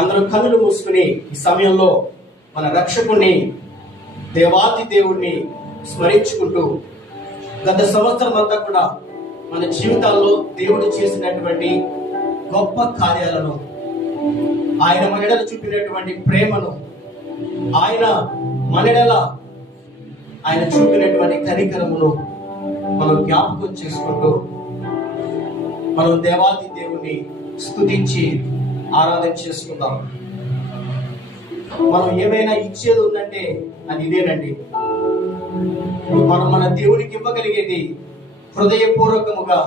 అందరూ కన్నులు మూసుకుని ఈ సమయంలో మన రక్షకుణ్ణి, దేవాది దేవుణ్ణి స్మరించుకుంటూ గత సంవత్సరం అంతా కూడా మన జీవితాల్లో దేవుడు చేసినటువంటి గొప్ప కార్యాలను, ఆయన మనెడల చూపినటువంటి ప్రేమను, ఆయన మనెడల ఆయన చూపినటువంటి కనికరమును మనం జ్ఞాపకం చేసుకుంటూ మనం దేవాది దేవుణ్ణి స్తుతించి ఆరాధన చేసుకుందాం. మనం ఏమైనా ఇచ్చేది ఉందంటే అది ఇదేనండి. మనం మన దేవునికి ఇవ్వగలిగేది హృదయపూర్వకముగా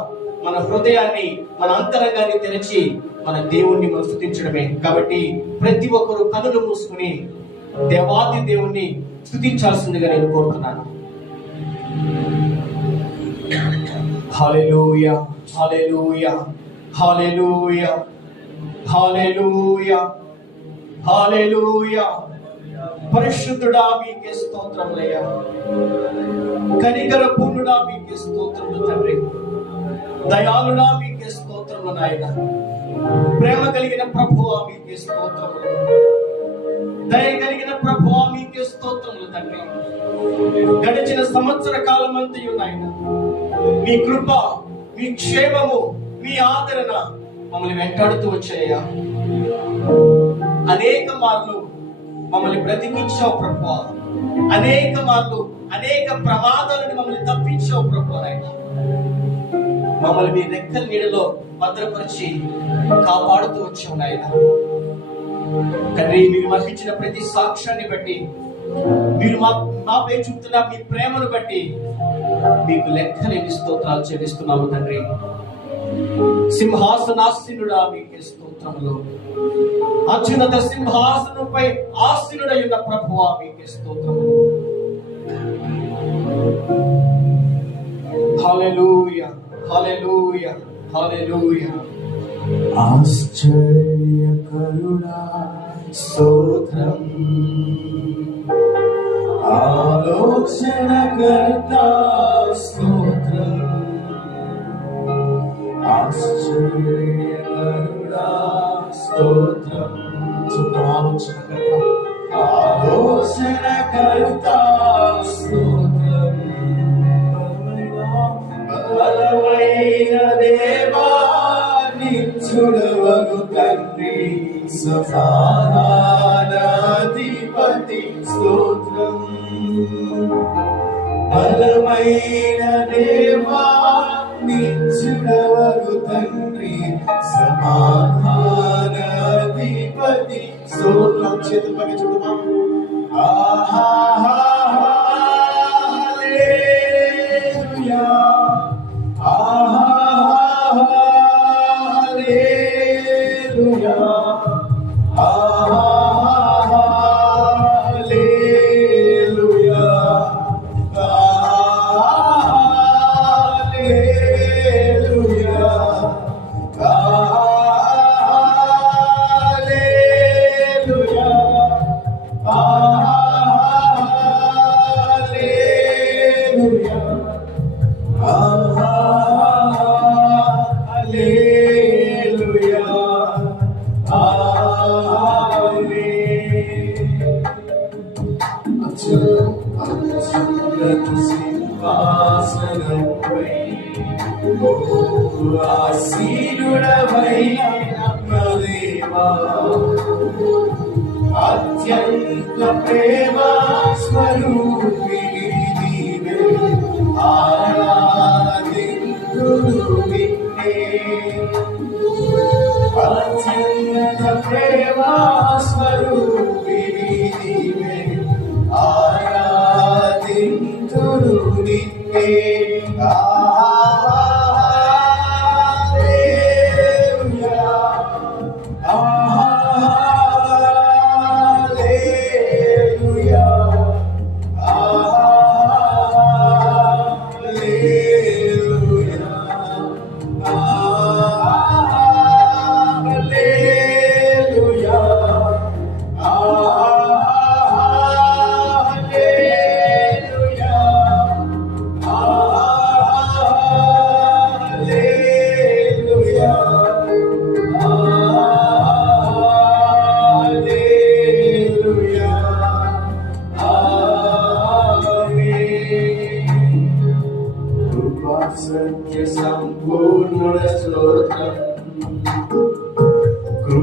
మన హృదయాన్ని, మన అంతరంగాన్ని తెరిచి మన దేవుణ్ణి మనం స్తుతించడమే. కాబట్టి ప్రతి ఒక్కరూ కన్నులు మూసుకుని దేవాది దేవుణ్ణి స్తుతించాల్సిందిగా నేను కోరుతున్నాను. హల్లెలూయా, హల్లెలూయా, హల్లెలూయా, హల్లెలూయా, హల్లెలూయా. పరిశుద్ధుడా మీకే స్తోత్రములయ్యా, కనికర పూర్ణుడా మీకే స్తోత్రములు తండ్రి, దయాళుడా మీకే స్తోత్రములు నాయన, ప్రేమ కలిగిన ప్రభువా మీకే స్తోత్రములు, దయ కలిగిన ప్రభువా మీకే స్తోత్రములు తండ్రి. గడిచిన సంవత్సర కాలం అంతయు నాయన మీ కృప, మీ క్షేమము, మీ ఆదరణ మమ్మల్ని వెంటాడుతూ వచ్చాయ్యా. అనేక మార్లు మమ్మల్ని బ్రతికించావు ప్రభువా, అనేక మార్లు అనేక ప్రమాదాలను మమ్మల్ని తప్పించావు ప్రభువా. మమ్మల్ని మీ రెక్కల నీడలో భద్రపరిచి కాపాడుతూ వచ్చావు నాయన. తండ్రి, మీరు మాకు ఇచ్చిన ప్రతి సాక్ష్యాన్ని బట్టి, మీరు మాపై చూపుతున్న మీ ప్రేమను బట్టి మీకు లెక్కలేని స్తోత్రాలు చెల్లిస్తున్నాము తండ్రి. సింహాసనాసీనుడా మీకే స్తోత్రములు, అత్యున్నత సింహాసనంపై ఆసీనుడై ఉన్న ప్రభువా మీకే స్తోత్రములు. హల్లెలూయా, హల్లెలూయా, హల్లెలూయా. ఆశ్చర్యకరుడా స్తోత్రం, ఆలోచనకర్త స్తోత్రం, ఆశ్చర్యకరుడా స్తోత్రం. ఆలోచనకర్త స్తోత్రం, బలమైన దేవా నిత్యుడవగు తండ్రి, సమాధానాధిపతి స్తోత్రం. బలమైన దేవా నిత్యుడవగు తండ్రి, సమాధానాధిపతి స్తోత్రం. చేతుల పైకి చూద్దాం. హల్లెలూయా, హల్లెలూయా, హల్లెలూయా, హల్లెలూయా, అత్యంత ప్రేమ స్వరూపిణి నీవే, ఆరాధింతును నిన్నే. అత్యంత ప్రేమ స్వరూపిణి నీవే, ఆరాధింతును నిన్నే. Hallelujah.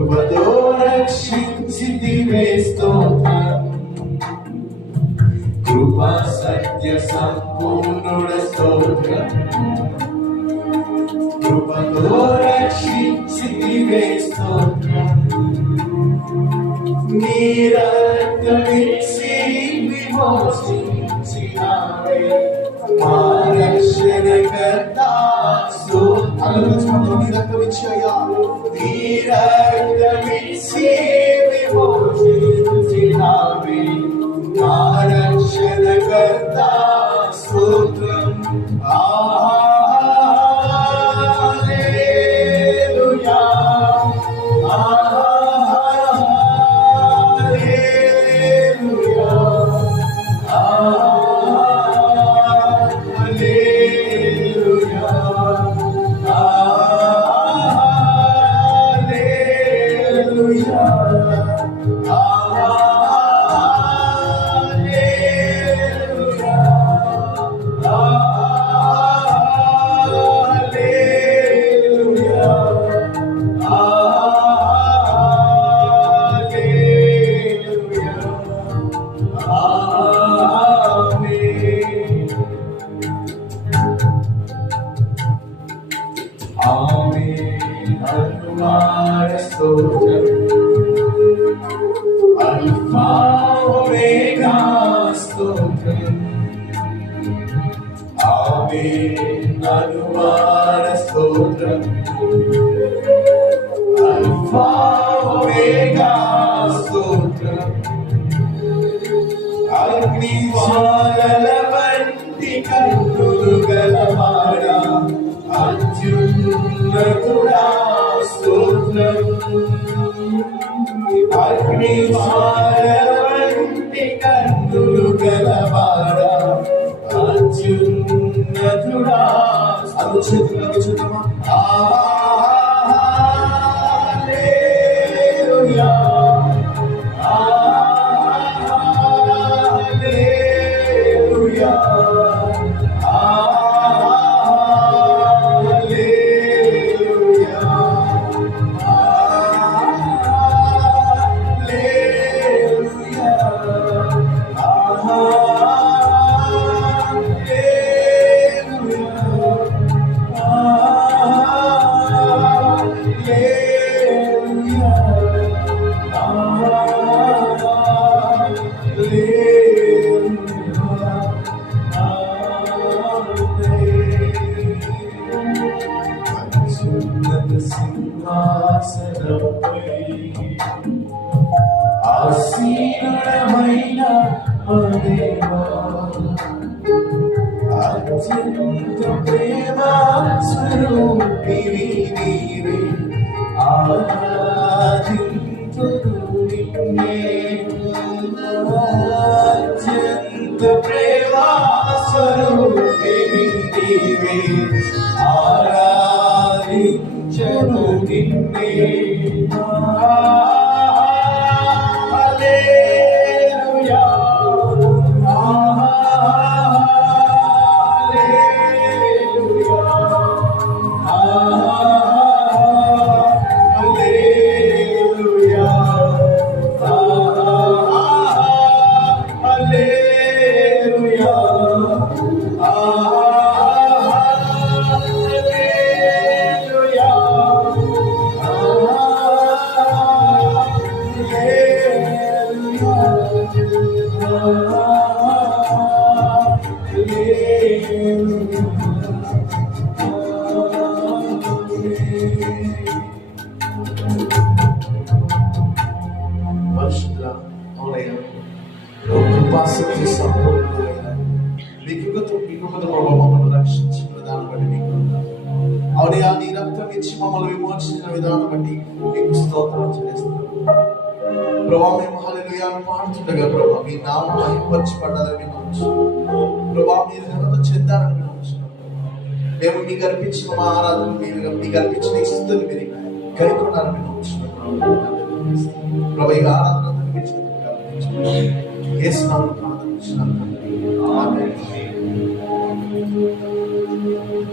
కృపతో రక్షించితివే స్తోత్రం. కృపా సత్య సంపూర్ణుడ స్తోత్రం. కృపతో రక్షించితివే స్తోత్రం. నీ రక్తమిచ్చి విమోచించినావే మా రక్షణకర్త స్తోత్రం. నీ రక్తమిచ్చయ్యా, నీ రక్తమిచ్చి విమోచించినావే మా రక్షణకర్త స్తోత్రం. హల్లెలూయా, హల్లెలూయా, హల్లెలూయా, హల్లెలూయా. Alpha Omega స్తోత్రం. ఆమేన్ అనుమాన స్తోత్రం. Alpha Omega స్తోత్రం. అగ్ని జ్వాలల వంటి కన్నులు గలవాడా అత్యున్నతుడా స్తోత్రం. అగ్ని జ్వాలల వంటి కన్నులు గలవాడా అత్యున్నతుడా. అది చేతులకు చూద్దామా? హల్లెలూయా, హల్లెలూయా, హల్లెలూయా, సింహాసనపై ఆసీనుడమైన మా దేవా, అత్యంత ప్రేమ స్వరూపివి నీవే, ఆరాధింతును నిన్నే. అత్యంత ప్రేమ స్వరూపివి నీవే, ఆరాధించును నిన్నే. హల్లెలూయా, హల్లెలూయా, హల్లెలూయా, హల్లెలూయా, రక్షించిన విధానం బట్టి మీకు అవునయా, నీ రక్తం ఇచ్చి మమ్మల్ని విమోచించిన విధానం బట్టి మీకు స్తోత్రం చేస్తున్నాం ప్రభా. మేము హల్లెలూయా పాడుతుండగా ప్రభా మీ నామం మహిమపరచబడాలని మేము నమ్ముచున్నాం ప్రభా. మీరు ఘనత చెందాలని మేము నమ్ముచున్నాం. మేము మీకు అర్పించిన మా ఆరాధన, మీకు అర్పించిన ఈ స్థుతులు మీరు కైకొన్నారని మేము నమ్ముచున్నాం ప్రభా. ఈ ఆరాధన యేసు నామములో ప్రార్థించున్నాం. ఆమేన్.